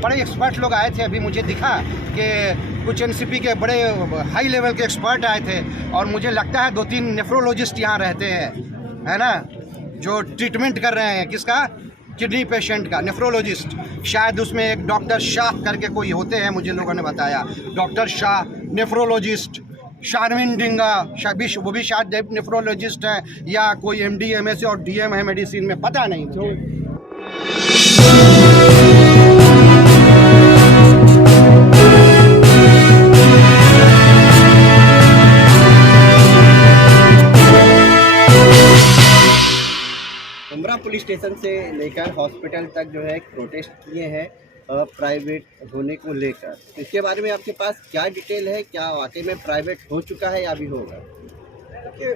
बड़े एक्सपर्ट लोग आए थे। अभी मुझे दिखा कि कुछ एनसीपी के बड़े हाई लेवल के एक्सपर्ट आए थे और मुझे लगता है 2-3 नेफ्रोलॉजिस्ट यहाँ रहते हैं, है ना, जो ट्रीटमेंट कर रहे हैं किसका, किडनी पेशेंट का, नेफ्रोलॉजिस्ट। शायद उसमें एक डॉक्टर शाह करके कोई होते हैं, मुझे लोगों ने बताया, डॉक्टर शाह नेफ्रोलॉजिस्ट। शारमिन डिंगा वो भी शायद नेफ्रोलॉजिस्ट है, या कोई MD MSc और DM है मेडिसिन में, पता नहीं मुझे। मुंब्रा पुलिस स्टेशन से लेकर हॉस्पिटल तक जो है प्रोटेस्ट किए हैं प्राइवेट होने को लेकर। इसके बारे में आपके पास क्या डिटेल है, क्या वाकई में प्राइवेट हो चुका है या अभी होगा? देखिए,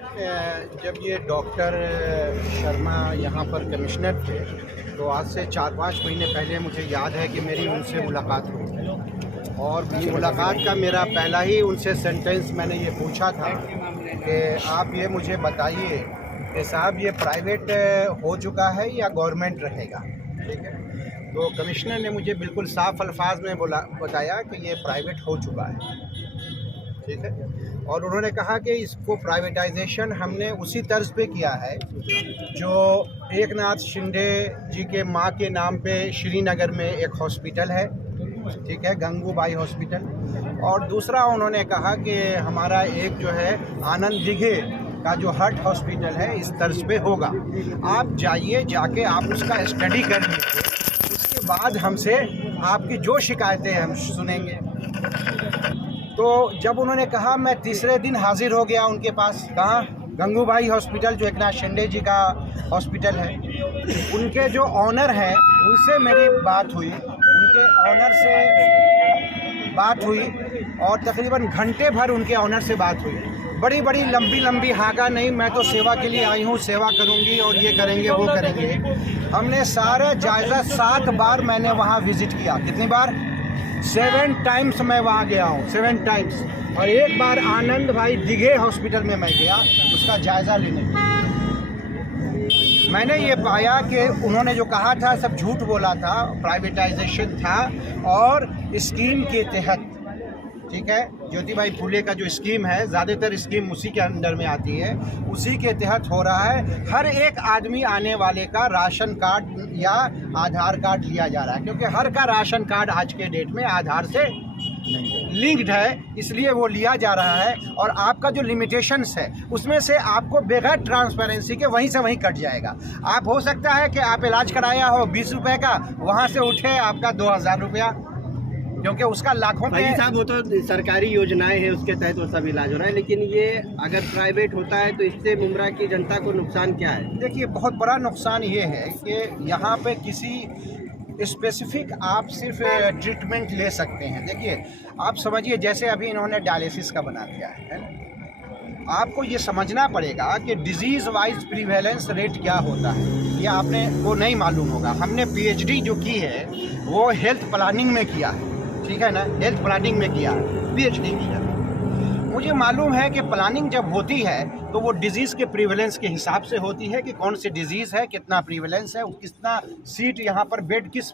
जब ये डॉक्टर शर्मा यहाँ पर कमिश्नर थे तो आज से 4-5 महीने पहले मुझे याद है कि मेरी उनसे मुलाकात हुई, और मुलाकात का मेरा पहला ही उनसे सेंटेंस मैंने ये पूछा था कि आप ये मुझे बताइए कि साहब ये प्राइवेट हो चुका है या गवर्नमेंट रहेगा, ठीक है। तो कमिश्नर ने मुझे बिल्कुल साफ अल्फाज में बताया कि ये प्राइवेट हो चुका है, ठीक है। और उन्होंने कहा कि इसको प्राइवेटाइजेशन हमने उसी तर्ज पे किया है जो एकनाथ शिंदे जी के माँ के नाम पे श्रीनगर में एक हॉस्पिटल है, ठीक है, गंगूबाई हॉस्पिटल। और दूसरा उन्होंने कहा कि हमारा एक जो है आनंद दिघे का जो हार्ट हॉस्पिटल है इस तर्ज पे होगा। आप जाइए, जाके आप उसका स्टडी कर लीजिए, उसके बाद हमसे आपकी जो शिकायतें हैं हम सुनेंगे। तो जब उन्होंने कहा, मैं तीसरे दिन हाजिर हो गया उनके पास। कहाँ? गंगूबाई हॉस्पिटल, जो एकनाथ शिंदे जी का हॉस्पिटल है। उनके जो ऑनर हैं उनसे मेरी बात हुई, उनके ऑनर से बात हुई और तकरीबन घंटे भर उनके ऑनर से बात हुई। बड़ी बड़ी लंबी हाँका नहीं, मैं तो सेवा के लिए आई हूँ, सेवा करूँगी और ये करेंगे वो करेंगे। हमने सारा जायज़ा 7 बार मैंने वहाँ विज़िट किया। कितनी बार? 7 टाइम्स मैं वहाँ गया हूँ, 7 टाइम्स। और एक बार आनंद भाई दिघे हॉस्पिटल में मैं गया उसका जायज़ा लेने। मैंने ये पाया कि उन्होंने जो कहा था सब झूठ बोला था, प्राइवेटाइजेशन था और स्कीम के तहत, ठीक है, ज्योतिबाई फुले का जो स्कीम है, ज़्यादातर स्कीम उसी के अंडर में आती है, उसी के तहत हो रहा है। हर एक आदमी आने वाले का राशन कार्ड या आधार कार्ड लिया जा रहा है, क्योंकि हर का राशन कार्ड आज के डेट में आधार से लिंक्ड है, इसलिए वो लिया जा रहा है। और आपका जो लिमिटेशंस है उसमें से आपको बगैर ट्रांसपेरेंसी के वहीं से वहीं कट जाएगा। आप हो सकता है कि आप इलाज कराया हो 20 रुपये का, वहाँ से उठे आपका 2000 रुपया, क्योंकि उसका लाखों पे। भाई साहब, वो तो सरकारी योजनाएं हैं, उसके तहत वो सब इलाज हो रहा है, लेकिन ये अगर प्राइवेट होता है तो इससे मुंब्रा की जनता को नुकसान क्या है? देखिए, बहुत बड़ा नुकसान ये है कि यहाँ पे किसी स्पेसिफिक आप सिर्फ ट्रीटमेंट ले सकते हैं। देखिए, आप समझिए, जैसे अभी इन्होंने डायलिसिस का बना दिया है ना, आपको ये समझना पड़ेगा कि डिजीज़ वाइज प्रीवेलेंस रेट क्या होता है, ये आपने वो नहीं मालूम होगा। हमने PhD जो की है वो हेल्थ प्लानिंग में किया है, ठीक है ना, हेल्थ प्लानिंग में किया, PhD किया। मुझे मालूम है कि प्लानिंग जब होती है तो वो डिजीज़ के प्रीवेलेंस के हिसाब से होती है कि कौन सी डिजीज़ है, कितना प्रीवेलेंस है, कितना सीट यहाँ पर बेड किस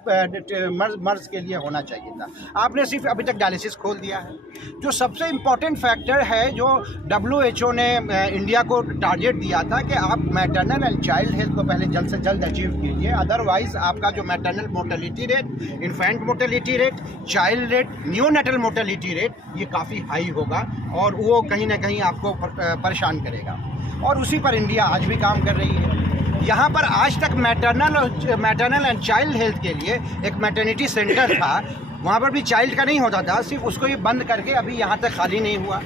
मर्ज के लिए होना चाहिए था। आपने सिर्फ अभी तक डायलिसिस खोल दिया है। जो सबसे इम्पॉर्टेंट फैक्टर है, जो WHO ने इंडिया को टारगेट दिया था कि आप मैटरनल एंड चाइल्ड हेल्थ को पहले जल्द से जल्द अचीव कीजिए, अदरवाइज आपका जो maternal mortality rate, infant mortality rate, child rate, neonatal mortality rate, ये काफ़ी हाई होगा और वो कहीं ना कहीं आपको परेशान करेगा। और उसी पर इंडिया आज भी काम कर रही है। यहाँ पर आज तक मैटरनल एंड चाइल्ड हेल्थ के लिए एक मैटरनिटी सेंटर था, वहाँ पर भी चाइल्ड का नहीं होता था, सिर्फ उसको ही बंद करके अभी यहाँ तक खाली नहीं हुआ।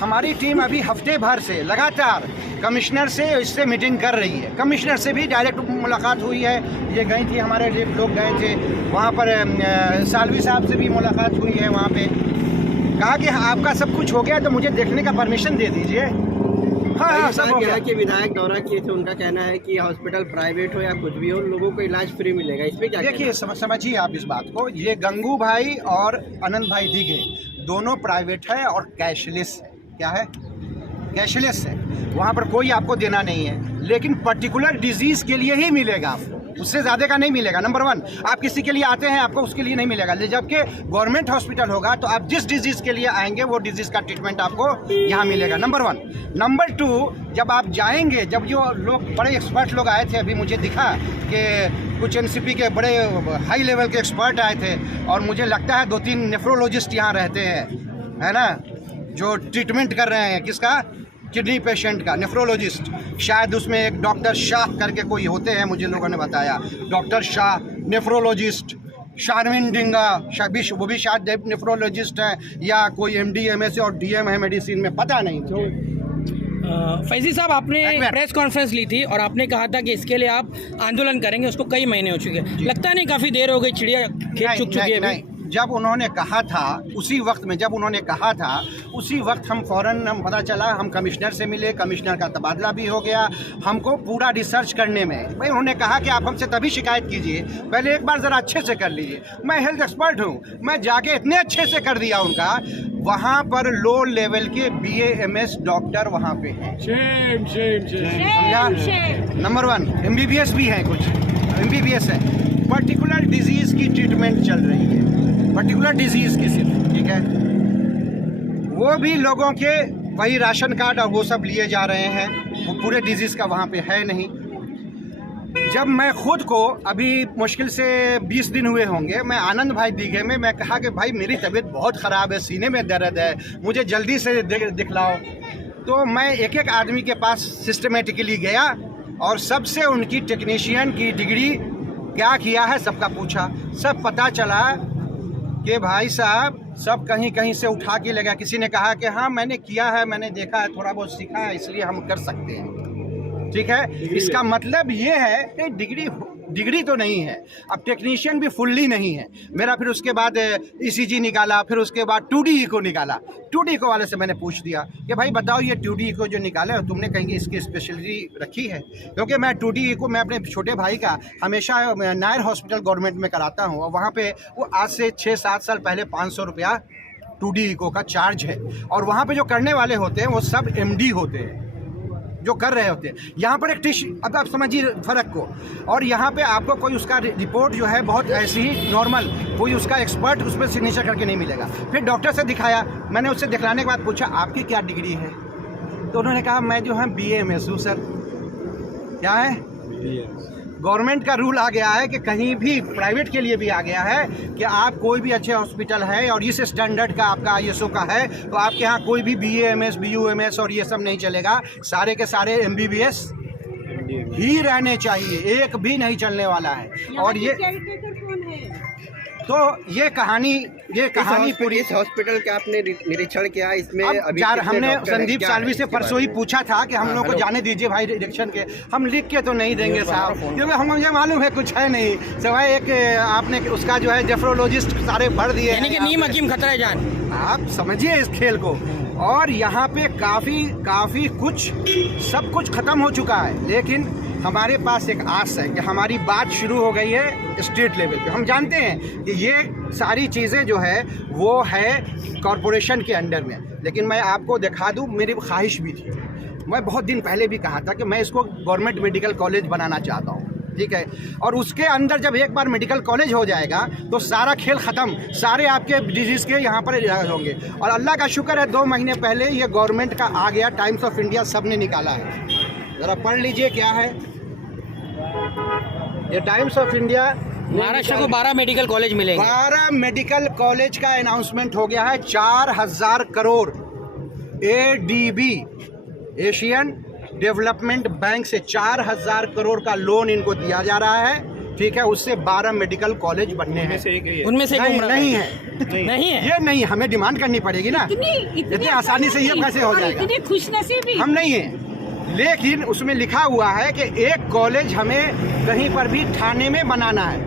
हमारी टीम अभी हफ्ते भर से लगातार कमिश्नर से इससे मीटिंग कर रही है। कमिश्नर से भी डायरेक्ट मुलाकात हुई है, ये गई थी, हमारे लोग गए थे वहाँ पर। सालवी साहब से भी मुलाकात हुई है, वहाँ पे कहा कि आपका सब कुछ हो गया तो मुझे देखने का परमिशन दे दीजिए। हाँ, सब हो गया। के विधायक दौरा किए थे, उनका कहना है कि हॉस्पिटल प्राइवेट हो या कुछ भी हो, लोगों को इलाज फ्री मिलेगा। इसमें क्या? देखिए, समझिए आप इस बात को, ये गंगू भाई और आनंद भाई दिघे दोनों प्राइवेट है और कैशलेस है। क्या है? कैशलेस है। वहाँ पर कोई आपको देना नहीं है, लेकिन पर्टिकुलर डिजीज़ के लिए ही मिलेगा आपको। उससे ज़्यादा का नहीं मिलेगा। नंबर 1, आप किसी के लिए आते हैं आपको उसके लिए नहीं मिलेगा, जबकि गवर्नमेंट हॉस्पिटल होगा तो आप जिस डिजीज़ के लिए आएंगे वो डिजीज़ का ट्रीटमेंट आपको यहाँ मिलेगा। नंबर 1। नंबर 2, जब आप जाएंगे, जब जो लोग बड़े एक्सपर्ट लोग आए थे, अभी मुझे दिखा कि कुछ एनसीपी के बड़े हाई लेवल के एक्सपर्ट आए थे, और मुझे लगता है 2-3 नेफ्रोलॉजिस्ट यहाँ रहते हैं, है ना, जो ट्रीटमेंट कर रहे हैं किसका, किडनी पेशेंट का, नेफ्रोलॉजिस्ट। शायद उसमें एक डॉक्टर शाह करके कोई होते हैं, मुझे लोगों ने बताया, डॉक्टर शाह नेफ्रोलॉजिस्ट। शारविन डिंगा वो भी शायद नेफ्रोलॉजिस्ट है, या कोई MD MS और DM है मेडिसिन में, पता नहीं। फैजी साहब, आपने प्रेस कॉन्फ्रेंस ली थी और आपने कहा था कि इसके लिए आप आंदोलन करेंगे, उसको कई महीने हो चुके हैं, लगता नहीं काफ़ी देर हो गई, चिड़िया खेत चुक चुकी है? नहीं, जब उन्होंने कहा था उसी वक्त में, जब उन्होंने कहा था उसी वक्त हम फ़ौरन, हम पता चला, हम कमिश्नर से मिले, कमिश्नर का तबादला भी हो गया। हमको पूरा रिसर्च करने में, भाई उन्होंने कहा कि आप हमसे तभी शिकायत कीजिए, पहले एक बार ज़रा अच्छे से कर लीजिए। मैं हेल्थ एक्सपर्ट हूँ, मैं जाके इतने अच्छे से कर दिया उनका। वहाँ पर लो लेवल के BA MS डॉक्टर वहाँ पे हैं, समझा। नंबर 1 MBBS भी हैं, कुछ MBBS है, पर्टिकुलर डिजीज़ की ट्रीटमेंट चल रही है, पर्टिकुलर डिजीज़ की सिर्फ, ठीक है। वो भी लोगों के वही राशन कार्ड और वो सब लिए जा रहे हैं, वो पूरे डिजीज़ का वहाँ पे है नहीं। जब मैं खुद को, अभी मुश्किल से 20 दिन हुए होंगे, मैं आनंद भाई दीघे में, मैं कहा कि भाई मेरी तबीयत बहुत ख़राब है, सीने में दर्द है, मुझे जल्दी से दिखलाओ। तो मैं एक आदमी के पास सिस्टमेटिकली गया और सबसे उनकी टेक्नीशियन की डिग्री क्या किया है सबका पूछा। सब पता चला कि भाई साहब सब कहीं कहीं से उठा के लगा। किसी ने कहा कि हाँ मैंने किया है, मैंने देखा है, थोड़ा बहुत सीखा है, इसलिए हम कर सकते हैं, ठीक है। इसका मतलब ये है कि डिग्री तो नहीं है, अब टेक्नीशियन भी फुल्ली नहीं है मेरा। फिर उसके बाद ECG निकाला, फिर उसके बाद 2D इको निकाला। 2D इको वाले से मैंने पूछ दिया कि भाई बताओ ये 2D इको जो निकाले हो तुमने कहीं इसकी स्पेशलिटी रखी है? क्योंकि मैं 2D इको मैं अपने छोटे भाई का हमेशा नायर हॉस्पिटल गवर्नमेंट में कराता हूँ, और वहाँ पे वो आज से 6-7 साल पहले 500 रुपया 2D इको का चार्ज है। और वहाँ पे जो करने वाले होते हैं वो सब MD होते हैं जो कर रहे होते हैं। यहाँ पर एक अब आप समझिए फ़र्क को, और यहाँ पे आपको कोई उसका रिपोर्ट जो है बहुत ऐसी ही नॉर्मल, कोई उसका एक्सपर्ट उस पर सिग्नेचर करके नहीं मिलेगा। फिर डॉक्टर से दिखाया, मैंने उससे दिखलाने के बाद पूछा आपकी क्या डिग्री है? तो उन्होंने कहा मैं जो है BA MS हूँ सर। क्या है? गवर्नमेंट का रूल आ गया है कि कहीं भी प्राइवेट के लिए भी आ गया है कि आप कोई भी अच्छे हॉस्पिटल है और इस स्टैंडर्ड का आपका ISO का है तो आपके यहाँ कोई भी BA MS BU MS और ये सब नहीं चलेगा, सारे के सारे MBBS ही रहने चाहिए, एक भी नहीं चलने वाला है। और ये तो ये कहानी पूरी। इस हॉस्पिटल का आपने निरीक्षण किया, इसमें अभी हमने संदीप सालवी से परसों ही पूछा था कि हम लोग को जाने दीजिए भाई निरीक्षण के, हम लिख के तो नहीं देंगे साहब, क्योंकि हम मुझे मालूम है कुछ है नहीं सिवाय एक आपने उसका जो है नेफ्रोलॉजिस्ट सारे भर दिए, यानी कि नीम हकीम खतरा है जान। आप समझिए इस खेल को। और यहाँ पे काफ़ी कुछ सब कुछ ख़त्म हो चुका है, लेकिन हमारे पास एक आस है कि हमारी बात शुरू हो गई है स्टेट लेवल पे। हम जानते हैं कि ये सारी चीज़ें जो है वो है कॉरपोरेशन के अंडर में, लेकिन मैं आपको दिखा दूँ, मेरी ख्वाहिश भी थी, मैं बहुत दिन पहले भी कहा था कि मैं इसको गवर्नमेंट मेडिकल कॉलेज बनाना चाहता हूँ, ठीक है। और उसके अंदर जब एक बार मेडिकल कॉलेज हो जाएगा तो सारा खेल ख़त्म, सारे आपके डिजीज़ के यहाँ पर इलाज होंगे। और अल्लाह का शुक्र है 2 महीने पहले ये गवर्नमेंट का आ गया, टाइम्स ऑफ इंडिया सब ने निकाला है, ज़रा पढ़ लीजिए क्या है ये टाइम्स ऑफ इंडिया। महाराष्ट्र को 12 मेडिकल कॉलेज मिलेंगे, 12 मेडिकल कॉलेज का अनाउंसमेंट हो गया है। 4000 crore ADB Asian development bank से 4000 करोड़ का लोन इनको दिया जा रहा है, ठीक है। उससे 12 मेडिकल कॉलेज बनने हैं, उनमें से नहीं है, नहीं है, ये नहीं, हमें डिमांड करनी पड़ेगी ना, इतनी आसानी से ये कैसे हो जाएगा? इतनी खुशनसीबी हम नहीं हैं, लेकिन उसमें लिखा हुआ है कि एक कॉलेज हमें कहीं पर भी ठाणे में बनाना है।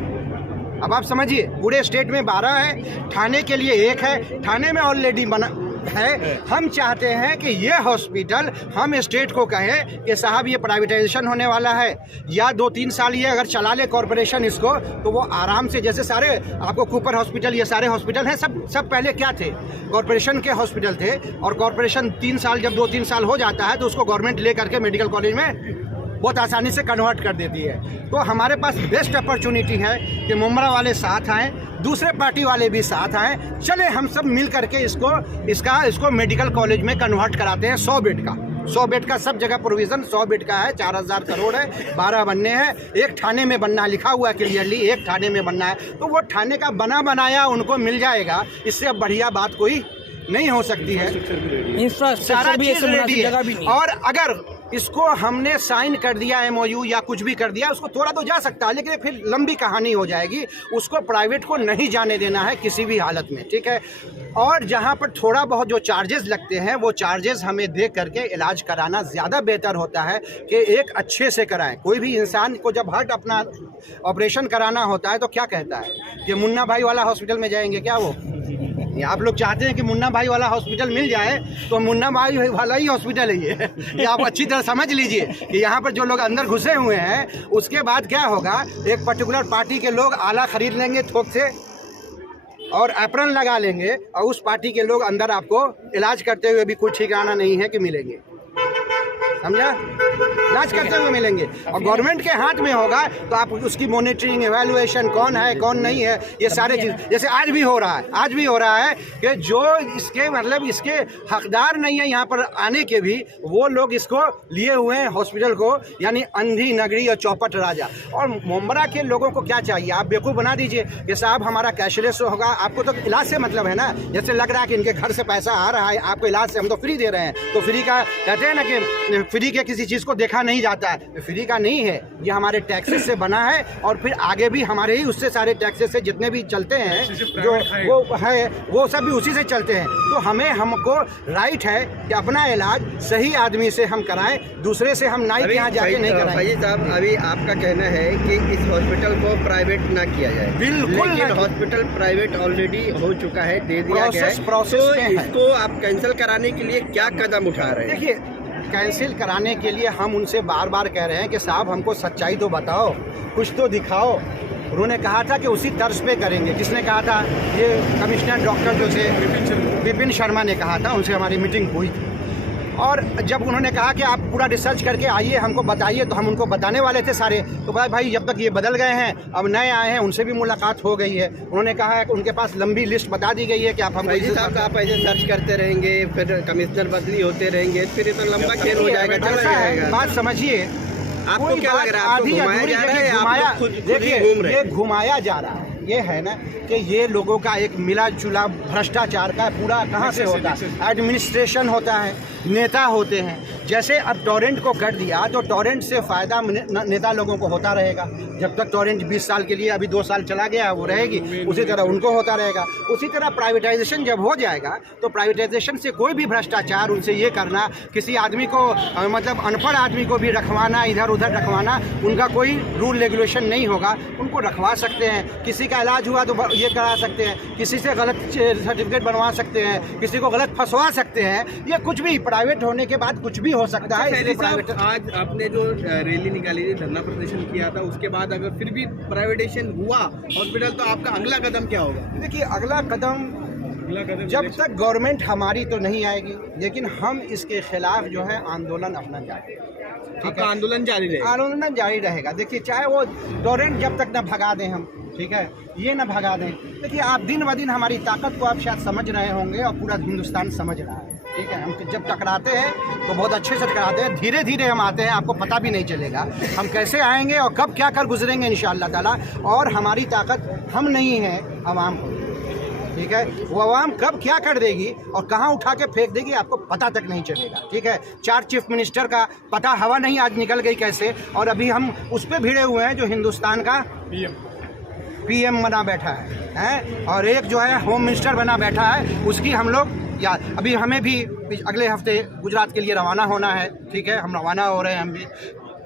अब आप समझिए पूरे स्टेट में 12 है, ठाणे के लिए 1 है, ठाणे में ऑलरेडी बना है। हम चाहते हैं कि ये हॉस्पिटल हम स्टेट को कहें कि साहब ये प्राइवेटाइजेशन होने वाला है, या 2-3 साल ये अगर चला ले कॉरपोरेशन इसको, तो वो आराम से, जैसे सारे आपको कूपर हॉस्पिटल, ये सारे हॉस्पिटल हैं, सब पहले क्या थे, कॉरपोरेशन के हॉस्पिटल थे। और कॉरपोरेशन 3 साल, जब 2-3 साल हो जाता है तो उसको गवर्नमेंट ले करके मेडिकल कॉलेज में बहुत आसानी से कन्वर्ट कर देती है। तो हमारे पास बेस्ट अपॉर्चुनिटी है कि मुमरा वाले साथ आएँ, दूसरे पार्टी वाले भी साथ आएँ, चले हम सब मिल करके इसको मेडिकल कॉलेज में कन्वर्ट कराते हैं। 100 बेड का सब जगह प्रोविज़न 100 बेड का है, 4000 करोड़ है, 12 बनने हैं, एक थाने में बनना लिखा हुआ है क्लियरली, एक थाने में बनना है। तो वो थाने का बना बनाया उनको मिल जाएगा, इससे अब बढ़िया बात कोई नहीं हो सकती है। इंफ्रास्ट्रक्चर भी ऐसे मुनासिब जगह भी नहीं। और अगर इसको हमने साइन कर दिया MOU या कुछ भी कर दिया, उसको थोड़ा तो जा सकता है, लेकिन फिर लंबी कहानी हो जाएगी। उसको प्राइवेट को नहीं जाने देना है किसी भी हालत में, ठीक है। और जहाँ पर थोड़ा बहुत जो चार्जेस लगते हैं वो चार्जेस हमें दे करके इलाज कराना ज़्यादा बेहतर होता है कि एक अच्छे से कराएं। कोई भी इंसान को जब हार्ट अपना ऑपरेशन कराना होता है तो क्या कहता है कि मुन्ना भाई वाला हॉस्पिटल में जाएंगे क्या? वो आप लोग चाहते हैं कि मुन्ना भाई वाला हॉस्पिटल मिल जाए, तो मुन्ना भाई वाला ही हॉस्पिटल है ये आप अच्छी तरह समझ लीजिए कि यहाँ पर जो लोग अंदर घुसे हुए हैं, उसके बाद क्या होगा, एक पर्टिकुलर पार्टी के लोग आला खरीद लेंगे थोक से और एप्रन लगा लेंगे, और उस पार्टी के लोग अंदर आपको इलाज करते हुए भी कुछ ठिकाना नहीं है कि मिलेंगे, समझा? इलाज करते हुए मिलेंगे। और गवर्नमेंट के हाथ में होगा तो आप उसकी मॉनिटरिंग, एवेलुएशन, कौन है कौन नहीं है, ये सारे चीज़ जैसे आज भी हो रहा है कि जो इसके मतलब इसके हकदार नहीं है यहाँ पर आने के भी, वो लोग इसको लिए हुए हैं हॉस्पिटल को, यानी अंधी नगरी और चौपट राजा। और मुमरा के लोगों को क्या चाहिए, आप बेवकूफ़ बना दीजिए कि साहब हमारा कैशलेस होगा, आपको तो इलाज से मतलब है ना। जैसे लग रहा है कि इनके घर से पैसा आ रहा है, आपको इलाज से हम तो फ्री दे रहे हैं, तो फ्री का कहते हैं ना कि फ्री के किसी चीज़ को देखा नहीं जाता है, फ्री का नहीं है, ये हमारे टैक्सेस से बना है। और फिर आगे भी हमारे ही उससे सारे टैक्सेस से जितने भी चलते हैं, जो वो है वो सब भी उसी से चलते हैं। तो हमको राइट है कि अपना इलाज सही आदमी से हम कराएं, दूसरे से हम नाई के यहाँ जाके नहीं कराएं। भाई साहब, अभी आपका कहना है कि इस हॉस्पिटल को प्राइवेट ना किया जाए, बिल्कुल, लेकिन हॉस्पिटल प्राइवेट ऑलरेडी हो चुका है, दे दिया गया है, प्रोसेस तो में है। इसको आप कैंसिल कराने के लिए क्या कदम उठा रहे हैं? देखिए, कैंसिल कराने के लिए हम उनसे बार बार कह रहे हैं कि साहब हमको सच्चाई तो बताओ, कुछ तो दिखाओ। उन्होंने कहा था कि उसी तर्ज पे करेंगे। किसने कहा था? ये कमिश्नर डॉक्टर जो थे विपिन शर्मा ने कहा था, उनसे हमारी मीटिंग हुई थी। और जब उन्होंने कहा कि आप पूरा रिसर्च करके आइए, हमको बताइए, तो हम उनको बताने वाले थे सारे। तो भाई जब तक ये बदल गए हैं, अब नए आए हैं, उनसे भी मुलाकात हो गई है। उन्होंने कहा है कि उनके पास लंबी लिस्ट बता दी गई है कि आप हमको आप ऐसे सर्च करते रहेंगे, फिर कमिश्नर बदली होते रहेंगे, फिर ये तो लंबा खेल हो जाएगा, चला जाएगा। बात समझिए, आपको क्या लग रहा है? आपको घुमाया जा रहा है, आप खुद ही घूम रहे हैं? ये घुमाया जा रहा है। ये है ना कि ये लोगों का एक मिला जुला भ्रष्टाचार का पूरा कहाँ से होता है? एडमिनिस्ट्रेशन होता है, नेता होते हैं। जैसे अब टॉरेंट को कर दिया तो टॉरेंट से फ़ायदा नेता लोगों को होता रहेगा। जब तक टॉरेंट 20 साल के लिए, अभी 2 साल चला गया, वो रहेगी, उसी तरह उनको होता रहेगा। उसी तरह प्राइवेटाइजेशन जब हो जाएगा तो प्राइवेटाइजेशन से कोई भी भ्रष्टाचार, उनसे ये करना, किसी आदमी को मतलब अनपढ़ आदमी को भी रखवाना, इधर उधर रखवाना, उनका कोई रूल रेगुलेशन नहीं होगा। उनको रखवा सकते हैं, किसी का इलाज हुआ तो ये करा सकते हैं, किसी से गलत सर्टिफिकेट बनवा सकते हैं, किसी को गलत फंसवा सकते हैं। ये कुछ भी प्राइवेट होने के बाद कुछ भी हो सकता है। इसलिए प्राइवेट आज आपने जो रैली निकाली थी, धरना प्रदर्शन किया था, उसके बाद अगर फिर भी प्राइवेटाइजेशन हुआ हॉस्पिटल, तो आपका अगला कदम क्या होगा? देखिए, अगला कदम जब तक गवर्नमेंट हमारी तो नहीं आएगी, लेकिन हम इसके खिलाफ जो है आंदोलन अपना जारी रहेगा। आपका आंदोलन जारी रहेगा? आंदोलन जारी रहेगा। देखिए, चाहे वो टॉरेंट जब तक न भगा दें हम, ठीक है, ये न भगा दें। देखिए, आप दिन ब दिन हमारी ताकत को आप शायद समझ रहे होंगे, और पूरा हिंदुस्तान समझ रहा है, ठीक है। हम जब टकराते हैं तो बहुत अच्छे से टकराते हैं, धीरे धीरे हम आते हैं, आपको पता भी नहीं चलेगा हम कैसे आएंगे और कब क्या कर गुजरेंगे इंशाअल्लाह ताला। और हमारी ताकत हम नहीं है, अवाम को, ठीक है। वो अवाम कब क्या कर देगी और कहाँ उठा के फेंक देगी, आपको पता तक नहीं चलेगा, ठीक है। 4 चीफ मिनिस्टर का पता हवा नहीं आज निकल गई कैसे, और अभी हम उस पर भिड़े हुए हैं जो हिंदुस्तान का PM बना बैठा है, और एक जो है होम मिनिस्टर बना बैठा है, उसकी हम लोग या अभी हमें भी अगले हफ्ते गुजरात के लिए रवाना होना है, ठीक है। हम रवाना हो रहे हैं, हम भी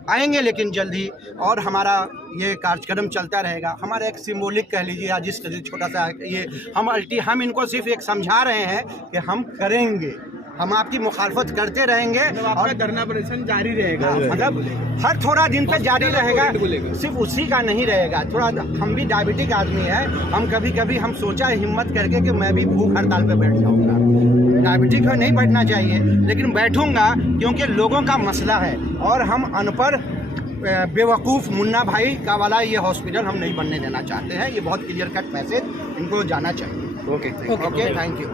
आएंगे लेकिन जल्दी, और हमारा ये कार्यक्रम चलता रहेगा। हमारा एक सिंबॉलिक कह लीजिए, आज इस छोटा सा ये हम इनको सिर्फ एक समझा रहे हैं कि हम करेंगे, हम आपकी मुखालफत करते रहेंगे, और धरना प्रदर्शन जारी रहेगा। मतलब हर थोड़ा दिन तक जारी रहेगा, सिर्फ उसी का नहीं रहेगा। थोड़ा हम भी डायबिटिक आदमी है, हम कभी कभी हम सोचा है हिम्मत करके कि मैं भी भूख हड़ताल पे बैठ जाऊंगा। डायबिटिक है, नहीं बैठना चाहिए, लेकिन बैठूंगा क्योंकि लोगों का मसला है, और हम अनपढ़ बेवकूफ़ मुन्ना भाई का वाला ये हॉस्पिटल हम नहीं बनने देना चाहते हैं। ये बहुत क्लियर कट मैसेज इनको जाना चाहिए। Okay okay, thank you.